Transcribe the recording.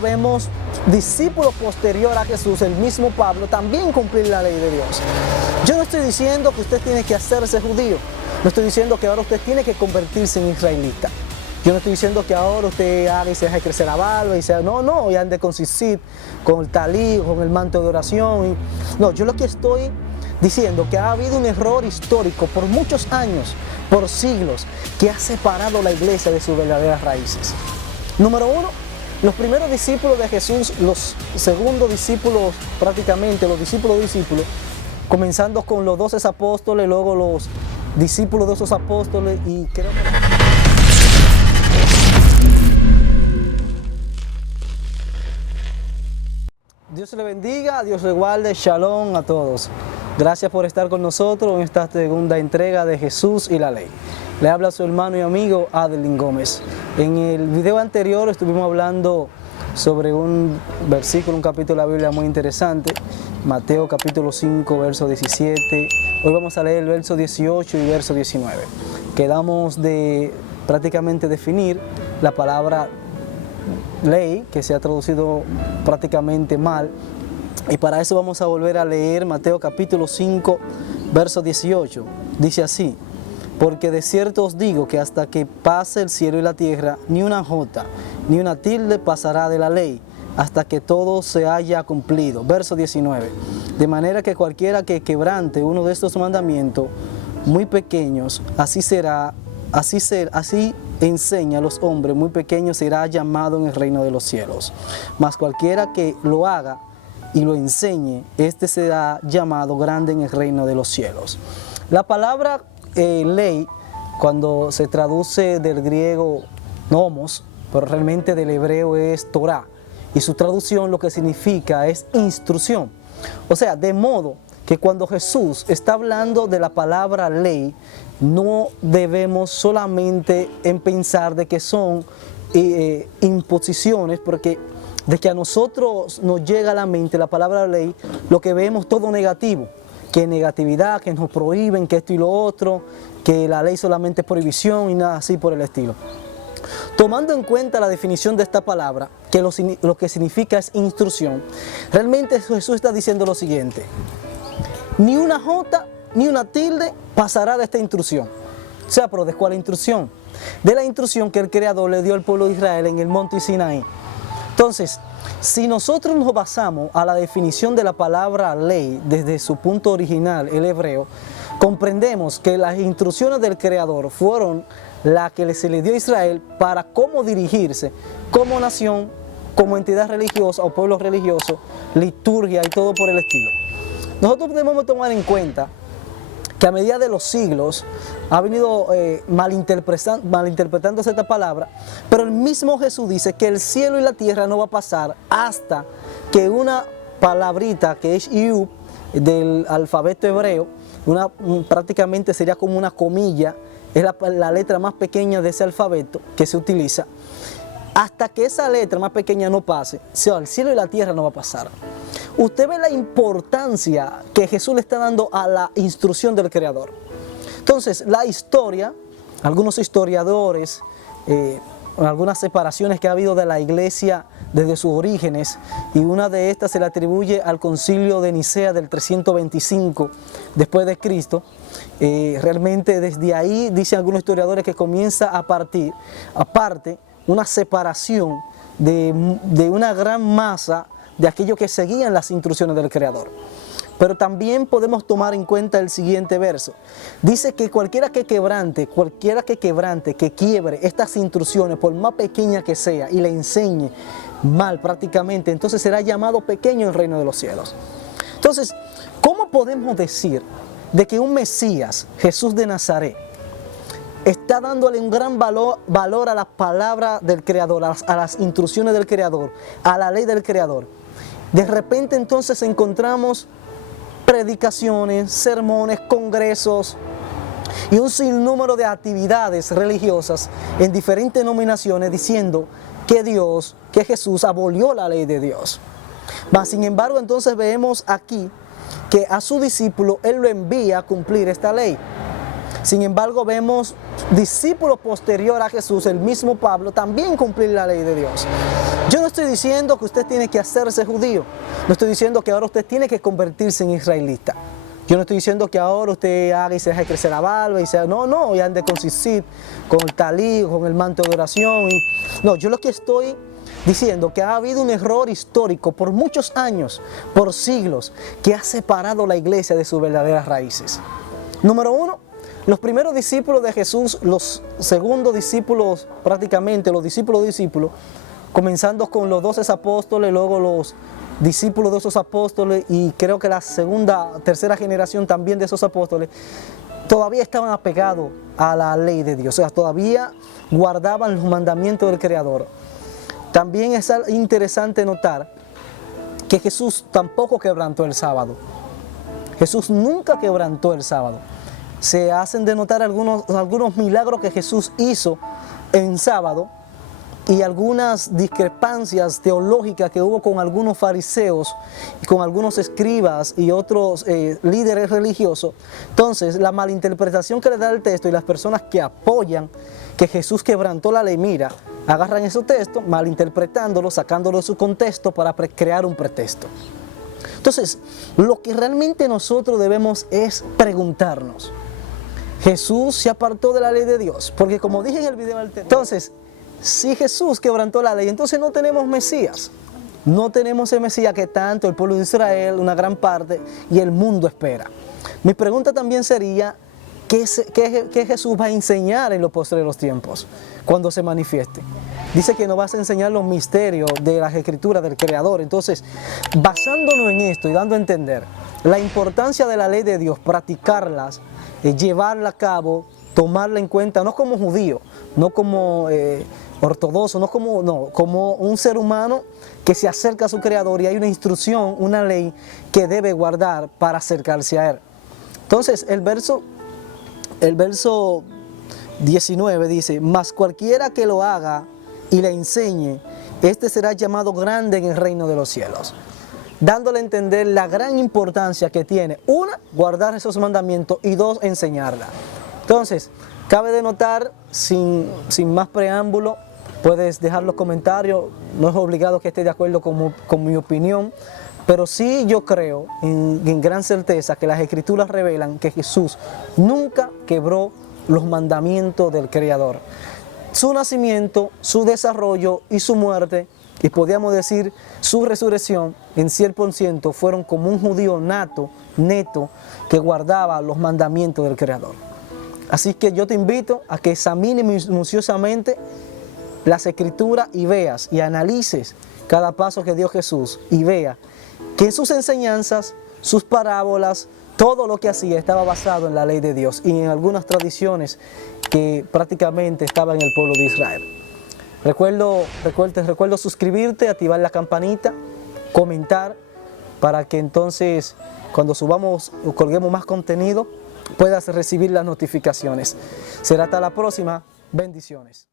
Vemos discípulos posterior a Jesús, el mismo Pablo, también cumplir la ley de Dios. Yo no estoy diciendo que usted tiene que hacerse judío, no estoy diciendo que ahora usted tiene que convertirse en israelita. Yo no estoy diciendo que ahora usted haga y se deje crecer la barba y sea, no, y ande con tzitzit, con el talí, con el manto de oración. No, yo lo que estoy diciendo que ha habido un error histórico por muchos años, por siglos, que ha separado la iglesia de sus verdaderas raíces. Número uno, los primeros discípulos de Jesús, los segundos discípulos, prácticamente los discípulos, comenzando con los 12 apóstoles, luego los discípulos de esos apóstoles y creo que... Dios le bendiga, Dios le guarde, shalom a todos. Gracias por estar con nosotros en esta segunda entrega de Jesús y la Ley. Le habla su hermano y amigo Adelín Gómez. En el video anterior estuvimos hablando sobre un versículo, un capítulo de la Biblia muy interesante, Mateo capítulo 5, verso 17. Hoy vamos a leer el verso 18 y verso 19. Quedamos de prácticamente definir la palabra ley, que se ha traducido prácticamente mal, y para eso vamos a volver a leer Mateo capítulo 5, verso 18. Dice así: porque de cierto os digo que hasta que pase el cielo y la tierra, ni una jota, ni una tilde pasará de la ley, hasta que todo se haya cumplido. Verso 19. De manera que cualquiera que quebrante uno de estos mandamientos muy pequeños, así enseña a los hombres muy pequeños, será llamado en el reino de los cielos. Mas cualquiera que lo haga y lo enseñe, este será llamado grande en el reino de los cielos. La palabra ley, cuando se traduce del griego nomos, pero realmente del hebreo es Torah, y su traducción lo que significa es instrucción. O sea, de modo que cuando Jesús está hablando de la palabra ley, no debemos solamente en pensar de que son imposiciones, porque de que a nosotros nos llega a la mente la palabra ley, lo que vemos todo negativo, que negatividad, que nos prohíben, que esto y lo otro, que la ley solamente es prohibición y nada así por el estilo. Tomando en cuenta la definición de esta palabra, que lo que significa es instrucción, realmente Jesús está diciendo lo siguiente: ni una jota ni una tilde pasará de esta instrucción. O sea, ¿pero de cuál instrucción? De la instrucción que el Creador le dio al pueblo de Israel en el monte Sinaí. Entonces, si nosotros nos basamos a la definición de la palabra ley desde su punto original, el hebreo, comprendemos que las instrucciones del Creador fueron las que se le dio a Israel para cómo dirigirse como nación, como entidad religiosa o pueblo religioso, liturgia y todo por el estilo. Nosotros debemos tomar en cuenta que a medida de los siglos ha venido malinterpretándose esta palabra, pero el mismo Jesús dice que el cielo y la tierra no va a pasar hasta que una palabrita que es Iub del alfabeto hebreo, prácticamente sería como una comilla, es la letra más pequeña de ese alfabeto que se utiliza. Hasta que esa letra más pequeña no pase, o sea, el cielo y la tierra no va a pasar. Usted ve la importancia que Jesús le está dando a la instrucción del Creador. Entonces, la historia, algunos historiadores, algunas separaciones que ha habido de la iglesia desde sus orígenes, y una de estas se le atribuye al concilio de Nicea del 325 después de Cristo. Realmente desde ahí, dicen algunos historiadores, que comienza a partir, aparte, una separación de una gran masa de aquellos que seguían las instrucciones del Creador. Pero también podemos tomar en cuenta el siguiente verso. Dice que cualquiera que quiebre estas instrucciones, por más pequeña que sea, y le enseñe mal prácticamente, entonces será llamado pequeño en el reino de los cielos. Entonces, ¿cómo podemos decir de que un Mesías, Jesús de Nazaret, está dándole un gran valor a las palabras del Creador, a las instrucciones del Creador, a la ley del Creador? De repente entonces encontramos predicaciones, sermones, congresos y un sinnúmero de actividades religiosas en diferentes denominaciones diciendo que Jesús abolió la ley de Dios. Mas sin embargo entonces vemos aquí que a su discípulo Él lo envía a cumplir esta ley. Sin embargo, vemos discípulos posterior a Jesús, el mismo Pablo, también cumplir la ley de Dios. Yo no estoy diciendo que usted tiene que hacerse judío, no estoy diciendo que ahora usted tiene que convertirse en israelita. Yo no estoy diciendo que ahora usted haga y se deje crecer la barba y sea, no, y ande con tzitzit, con el talí, con el manto de oración. No, yo lo que estoy diciendo que ha habido un error histórico por muchos años, por siglos, que ha separado la iglesia de sus verdaderas raíces. Número uno, los primeros discípulos de Jesús, los segundos discípulos, prácticamente los discípulos, comenzando con los 12 apóstoles, luego los discípulos de esos apóstoles y creo que la tercera generación también de esos apóstoles, todavía estaban apegados a la ley de Dios, o sea, todavía guardaban los mandamientos del Creador. También es interesante notar que Jesús tampoco quebrantó el sábado. Jesús nunca quebrantó el sábado. Se hacen de notar algunos milagros que Jesús hizo en sábado y algunas discrepancias teológicas que hubo con algunos fariseos, con algunos escribas y otros líderes religiosos. Entonces, la malinterpretación que le da el texto y las personas que apoyan que Jesús quebrantó la ley, mira, agarran ese texto, malinterpretándolo, sacándolo de su contexto para crear un pretexto. Entonces, lo que realmente nosotros debemos es preguntarnos, ¿Jesús se apartó de la ley de Dios? Porque como dije en el video anterior, entonces, si Jesús quebrantó la ley, entonces no tenemos Mesías. No tenemos el Mesías que tanto el pueblo de Israel, una gran parte, y el mundo espera. Mi pregunta también sería, ¿qué Jesús va a enseñar en los postreros tiempos, cuando se manifieste? Dice que nos va a enseñar los misterios de las Escrituras del Creador. Entonces, basándonos en esto y dando a entender la importancia de la ley de Dios, practicarlas, llevarla a cabo, tomarla en cuenta, no como judío, no como ortodoxo, como un ser humano que se acerca a su Creador y hay una instrucción, una ley que debe guardar para acercarse a Él. Entonces, el verso 19 dice, mas cualquiera que lo haga y le enseñe, este será llamado grande en el reino de los cielos. Dándole a entender la gran importancia que tiene, una, guardar esos mandamientos y dos, enseñarla. Entonces, cabe de notar, sin más preámbulo, puedes dejar los comentarios, no es obligado que esté de acuerdo con mi opinión, pero sí yo creo en gran certeza que las Escrituras revelan que Jesús nunca quebró los mandamientos del Creador. Su nacimiento, su desarrollo y su muerte, y podríamos decir su resurrección, en 100% fueron como un judío neto, que guardaba los mandamientos del Creador. Así que yo te invito a que examines minuciosamente las Escrituras y veas y analices cada paso que dio Jesús y vea que sus enseñanzas, sus parábolas, todo lo que hacía estaba basado en la ley de Dios y en algunas tradiciones que prácticamente estaban en el pueblo de Israel. Recuerdo suscribirte, activar la campanita, comentar, para que entonces cuando subamos o colguemos más contenido puedas recibir las notificaciones. Será hasta la próxima. Bendiciones.